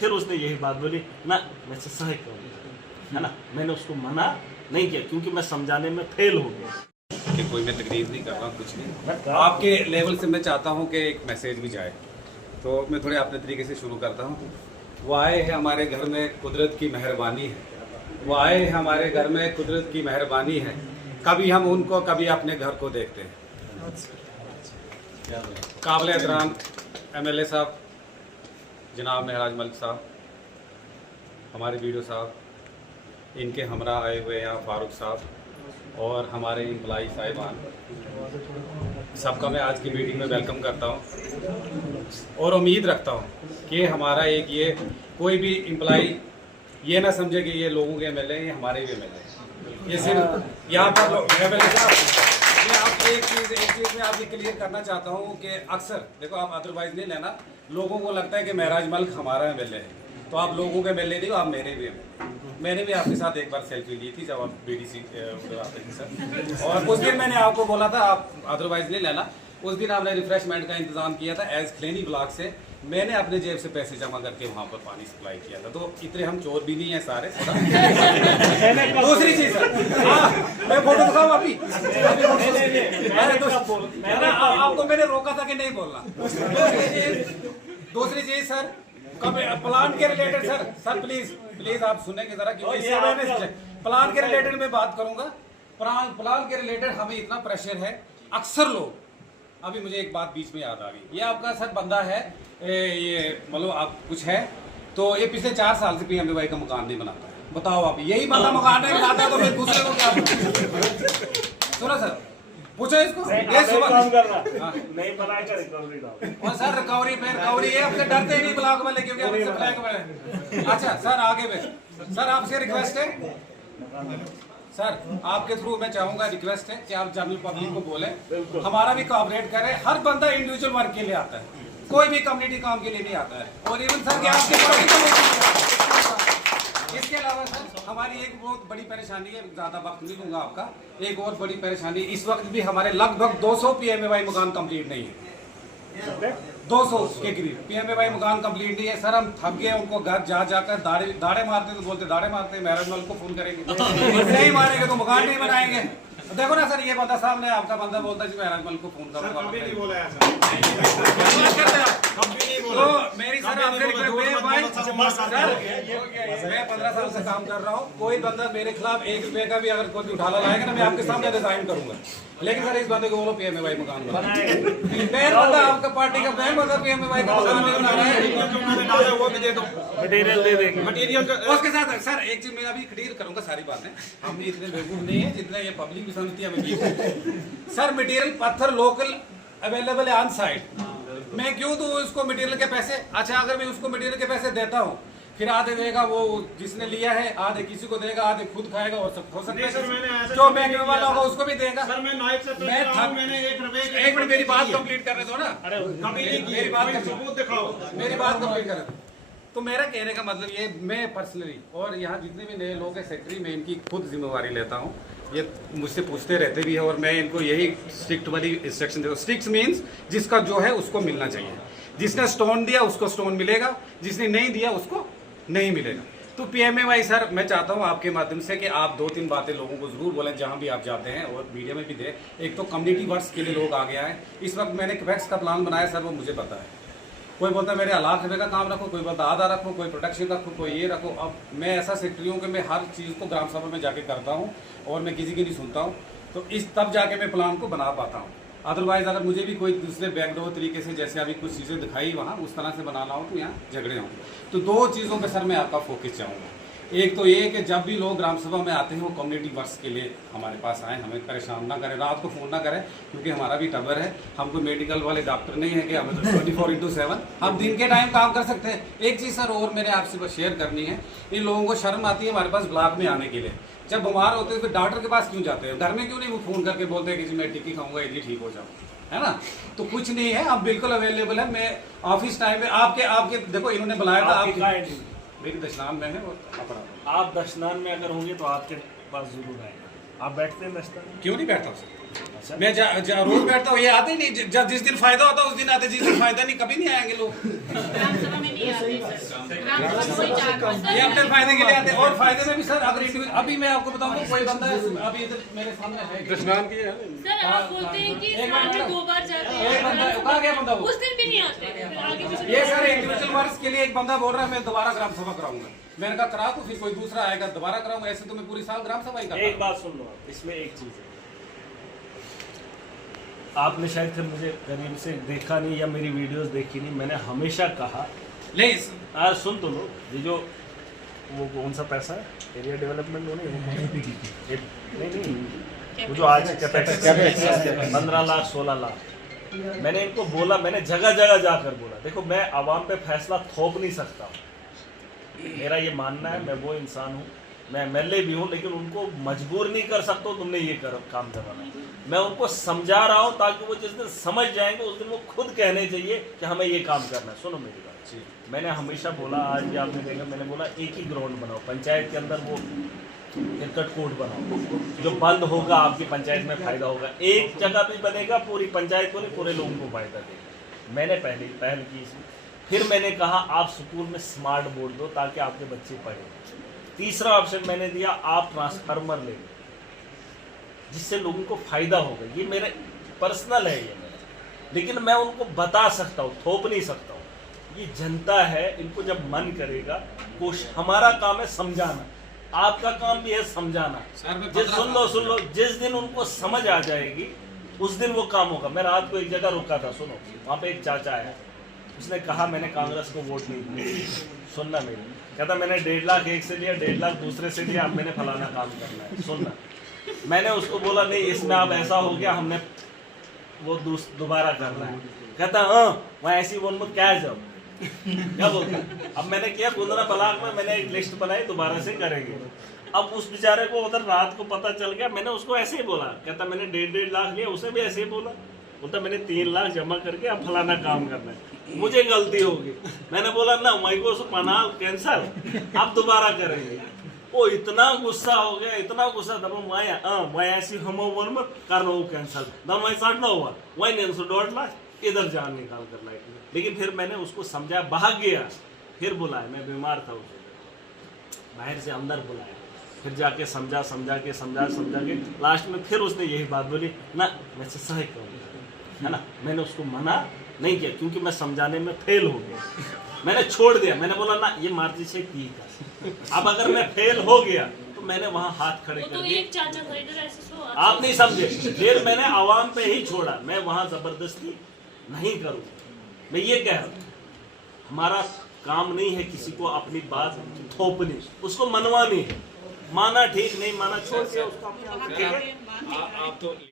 फिर उसने यही बात बोली ना, मैं सही करूँगा, है ना। मैंने उसको मना नहीं किया क्योंकि मैं समझाने में फेल हो गया कि कोई मैं तकलीफ नहीं कर रहा, कुछ नहीं। आपके लेवल से मैं चाहता हूँ कि एक मैसेज भी जाए, तो मैं थोड़े अपने तरीके से शुरू करता हूँ। वो आए हैं हमारे घर में, कुदरत की मेहरबानी है। वो आए हैं हमारे घर में, कुदरत की मेहरबानी है। कभी हम उनको, कभी अपने घर को देखते हैं। काबिल एहतराम MLA साहब जनाब महराज मलिक साहब, हमारे वीडियो साहब, इनके हमरा आए हुए यहाँ फारूक साहब और हमारे एम्प्लाई साहिबान, सबका मैं आज की मीटिंग में वेलकम करता हूँ और उम्मीद रखता हूँ कि हमारा एक ये कोई भी एम्प्लाई ये ना समझे कि ये लोगों के MLA हैं, ये हमारे भी MLA हैं। ये सिर्फ यहाँ पर MLA साहब, मैं आप एक चीज़ में आपको क्लियर करना चाहता हूँ कि अक्सर देखो, आप अदरवाइज नहीं लेना, लोगों को लगता है कि महराज मलिक हमारा MLA है, तो आप लोगों के MLA नहीं हो, आप मेरे भी MLA। मैंने भी आपके साथ एक बार सेल्फी ली थी जब आप BDC आते थे सर, और उस दिन मैंने आपको बोला था, आप अदरवाइज नहीं लेना, उस दिन आपने रिफ्रेशमेंट का इंतजाम किया था एज खलेनी ब्लॉक से, मैंने अपने जेब से पैसे जमा करके वहाँ पर पानी सप्लाई किया था। तो इतने हम चोर भी नहीं है सारे। दूसरी चीज मैं फोटो दिखाऊँ अभी, आपको मैंने रोका था कि नहीं बोलना। दूसरी चीज सर, कब प्लान के रिलेटेड सर प्लीज आप सुनेंगे जरा, क्योंकि प्लान के रिलेटेड मैं बात करूंगा। प्लान के रिलेटेड हमें इतना प्रेशर है, अक्सर लोग, अभी मुझे एक बात बीच में याद आ गई, ये आपका सर बंदा है, ये मतलब आप कुछ है, तो ये पिछले 4 साल से PMAY का मकान नहीं बनाता है। बताओ आप, यही बंदा मकान नहीं बनाता है तो फिर दूसरे को क्या? सुनो सर, पूछो इसको, ये सुबह नहीं बनाएगा रिकवरी डाल। और सर रिकवरी ये आपसे डरते ही नहीं ब्लॉक वाले, क्योंकि आपसे फ्लैग वाले। अच्छा सर, आगे में सर आपसे रिक्वेस्ट है सर, आपके थ्रू मैं चाहूंगा, रिक्वेस्ट है कि आप जनरल पब्लिक को बोले हमारा भी कोऑपरेट करें। हर बंदा इंडिविजुअल वर्क के लिए आता है, कोई भी कम्युनिटी काम के लिए नहीं आता है, और इवन सर क्या आपके। इसके अलावा सर हमारी एक बहुत बड़ी परेशानी है, ज्यादा वक्त नहीं लूंगा आपका, एक और बड़ी परेशानी, इस वक्त भी हमारे लगभग 200 PMAY मकान कंप्लीट नहीं है। 200 के करीब PMAY मकान कंप्लीट नहीं है। सर हम थक गए, उनको घर जा जाकर दाड़े मारते तो बोलते दाड़े मारते, महराज मलिक को फोन करेंगे, नहीं मारेंगे तो मकान नहीं बनाएंगे। देखो ना सर, ये बंदा सामने आपका बंदा बोलता है महराज मलिक को फोन करो, कभी नहीं बोला है सर। तो मेरी सर आपसे रिक्वेस्ट, मैं 15 साल से काम कर रहा हूँ, कोई बंदा मेरे खिलाफ 1 रुपए का भी अगर कोई उठाना लाएगा ना, मैं आपके सामने रिजाइन करूंगा। लेकिन सर इस बंदे को बोलो PMAY मकान बनाए, मेन बंदा आपका पार्टी का मेन बंदा PMAY का मकान नहीं बना रहा है, वो भी दे दो, मटेरियल दे देंगे, मटेरियल उसके साथ। सर एक चीज मैं अभी क्लियर करूंगा, सारी बातें हम इतने बेवकूफ नहीं है जितने ये पब्लिक भी समझती है हमें। सर मटेरियल पत्थर लोकल अवेलेबल है ऑन साइट, मैं क्यों दूं उसको मटेरियल के पैसे? अच्छा अगर मैं उसको मटेरियल के पैसे देता हूँ, फिर आधे देगा वो जिसने लिया है, आधे किसी को देगा, आधे खुद खाएगा, और सब हो सकता है जो महंगे वाला होगा उसको भी देगा। सर मैं नाइट से मैंने 1 रुपए, एक मिनट मेरी बात कंप्लीट करने दो ना, कभी नहीं की, मेरी बात सबूत दिखाओ, मेरी बात कंप्लीट करने दो। तो मेरा कहने का मतलब ये, मैं पर्सनली और यहाँ जितने भी नए लोग हैं सेक्रेटरी, मैं इनकी खुद जिम्मेवारी लेता हूँ। ये मुझसे पूछते रहते भी है, और मैं इनको यही स्ट्रिक्ट वाली इंस्ट्रक्शन देता हूँ। स्ट्रिक्ट मीन्स जिसका जो है उसको मिलना चाहिए, जिसने स्टोन दिया उसको स्टोन मिलेगा, जिसने नहीं दिया उसको नहीं मिलेगा। तो PMAY सर मैं चाहता हूँ आपके माध्यम से कि आप 2-3 बातें लोगों को जरूर बोलें जहाँ भी आप जाते हैं, और मीडिया में भी दें। एक तो कम्युनिटी वर्क्स के लिए लोग आ गया है इस वक्त, मैंने कैपेक्स का प्लान बनाया सर, वो मुझे पता है। कोई बोलता है मेरे लाख रुपए का काम रखो, कोई बोलता आधा रखो, कोई प्रोटेक्शन रखो, कोई ये रखो। अब मैं ऐसा सेक्रेटरी हूँ कि मैं हर चीज़ को ग्राम सभा में जाके करता हूँ और मैं किसी की नहीं सुनता हूँ, तो इस तब जाके मैं प्लान को बना पाता हूँ। अदरवाइज अगर मुझे भी कोई दूसरे बैकडोर तरीके से, जैसे अभी कुछ चीज़ें दिखाई वहाँ, उस तरह से बनाना हो तो यहाँ झगड़े हों। तो 2 चीज़ों पर सर मैं आपका फोकस चाहूँगा। एक तो ये कि जब भी लोग ग्राम सभा में आते हैं वो कम्युनिटी वर्क्स के लिए हमारे पास आए, हमें परेशान ना करें, रात को फ़ोन ना करें, क्योंकि हमारा भी टबर है, हम कोई मेडिकल वाले डॉक्टर नहीं है कि हम 24/7 हम दिन के टाइम काम कर सकते हैं। एक चीज़ सर और मैंने आपसे बस शेयर करनी है, इन लोगों को शर्म आती है हमारे पास ब्लॉक में आने के लिए। जब बीमार होते हैं तो डॉक्टर के पास क्यों जाते हैं, घर में क्यों नहीं वो फ़ोन करके बोलते हैं कि जी मैं टिक्की खाऊंगा इडली ठीक हो जाऊँ, है ना? तो कुछ नहीं है, आप बिल्कुल अवेलेबल है। मैं ऑफिस टाइम में आपके देखो इन्होंने बुलाया था, मेरी दशनान में है, आप दशनान में अगर होंगे तो आपके पास जरूर आएगा। आप बैठते हैं दशनान में? क्यों नहीं बैठता सर? मैं रोज बैठता हूँ, ये आते ही नहीं। जब जिस दिन फायदा होता है उस दिन आते, जिस दिन फायदा नहीं कभी नहीं आएंगे लोग। ग्राम सभा में नहीं आते सर, ग्राम सभा कोई 4-5 ये अपने फायदे के लिए आते हैं। और फायदे में भी सर, अगर अभी मैं आपको बताऊँ, कोई बंदा है अभी इधर मेरे सामने है, स्नान किया सर आप बोलते हैं कि साल में 2 बार जाते हैं, एक बंदा कहाँ गया बंदा वो? उस दिन भी नहीं आते, फिर आगे पीछे ये सर इंडिविजुअल वर्ष के लिए एक बंदा बोल रहा है मैं दोबारा ग्राम सभा कराऊंगा। मैंने कहा करा तो फिर कोई दूसरा आएगा दोबारा कराऊंगा। ऐसे तो मैं पूरी साल ग्राम सभा ही करता एक बात सुन लो, इसमें एक चीज है, आपने शायद फिर मुझे करीब से देखा नहीं या मेरी वीडियोस देखी नहीं। मैंने हमेशा कहा, नहीं यार सुन तो लो, ये जो वो कौन सा पैसा है, एरिया डेवलपमेंट नहीं, वो जो आज 15 लाख 16 लाख, मैंने इनको बोला, मैंने जगह जगह जाकर बोला, देखो मैं आवाम पे फैसला थोप नहीं सकता हूँ, मेरा ये मानना है, मैं वो इंसान हूँ, मैं एमएलए भी हूँ, लेकिन उनको मजबूर नहीं कर सकता तुमने ये काम करवाना है। मैं उनको समझा रहा हूँ ताकि वो जिस दिन समझ जाएंगे उस दिन वो खुद कहने चाहिए कि हमें ये काम करना है। सुनो मेरी बात, मैंने हमेशा बोला, आज भी आपने देखा, मैंने बोला एक ही ग्राउंड बनाओ, पंचायत के अंदर वो क्रिकेट कोर्ट बनाओ, जो बंद होगा आपकी पंचायत में फायदा होगा, एक जगह भी बनेगा, पूरी पंचायत को नहीं पूरे लोगों को फायदा देगा। मैंने पहल की इसमें। फिर मैंने कहा आप स्कूल में स्मार्ट बोर्ड दो ताकि आपके बच्चे पढ़ें। तीसरा ऑप्शन मैंने दिया आप ट्रांसफार्मर ले लो जिससे लोगों को फायदा होगा। ये मेरे पर्सनल है ये मेरा, लेकिन मैं उनको बता सकता हूँ, थोप नहीं सकता हूँ। ये जनता है, इनको जब मन करेगा, हमारा काम है समझाना, आपका काम भी है समझाना। सुन लो, जिस दिन उनको समझ आ जाएगी उस दिन वो काम होगा। मैं रात को एक जगह रुका था, सुनो, वहाँ पे एक चाचा आया, उसने कहा मैंने कांग्रेस को वोट नहीं दिया। सुनना मेरी, कहता मैंने 1.5 लाख एक से लिया, 1.5 लाख दूसरे से लिया, अब मैंने फलाना काम करना है। सुनना, मैंने उसको बोला नहीं इसमें अब ऐसा हो गया, हमने वो दोबारा करना है। कहता हाँ वहाँ ऐसी बोल मत क्या है जब क्या बोलता। अब मैंने किया गुंदरा ब्लॉक में, मैंने एक लिस्ट बनाई, दोबारा से करेंगे। अब उस बेचारे को उधर रात को पता चल गया, मैंने उसको ऐसे ही बोला, कहता मैंने 1.5 लाख लिया, उसे भी ऐसे ही बोला, बोलता मैंने 3 लाख जमा करके अब फलाना काम करना है। मुझे गलती होगी, मैंने बोला ना मैं को पना कैंसल, अब दोबारा करेंगे। वो इतना गुस्सा हो गया, इतना गुस्सा था, मैं ऐसी हम मत करना वो कैंसल ना, मैं साढ़ना हुआ वही 1.5 लाख इधर जान निकाल कर लाइट में। लेकिन फिर मैंने उसको समझाया, भाग गया, फिर बुलाया, मैं बीमार था उसको बाहर से अंदर बुलाया, फिर जाके समझा के लास्ट में फिर उसने यही बात बोली ना मैं सही कहूँगा, है ना। मैंने उसको मना नहीं किया क्योंकि मैं समझाने में फेल हो गया, मैंने छोड़ दिया। मैंने बोला ना ये मार्जी से ठीक है, अब अगर मैं फेल हो गया तो मैंने वहाँ हाथ खड़े कर दिए। एक चाचा था इधर ऐसे सो आप नहीं समझे, फिर मैंने आवाम पे ही छोड़ा, मैं वहाँ जबरदस्ती नहीं करूँ। मैं ये कह रहा हूँ, हमारा काम नहीं है किसी को अपनी बात थोपनी, उसको मनवानी है, माना ठीक नहीं माना छोड़ के उसका। आप तो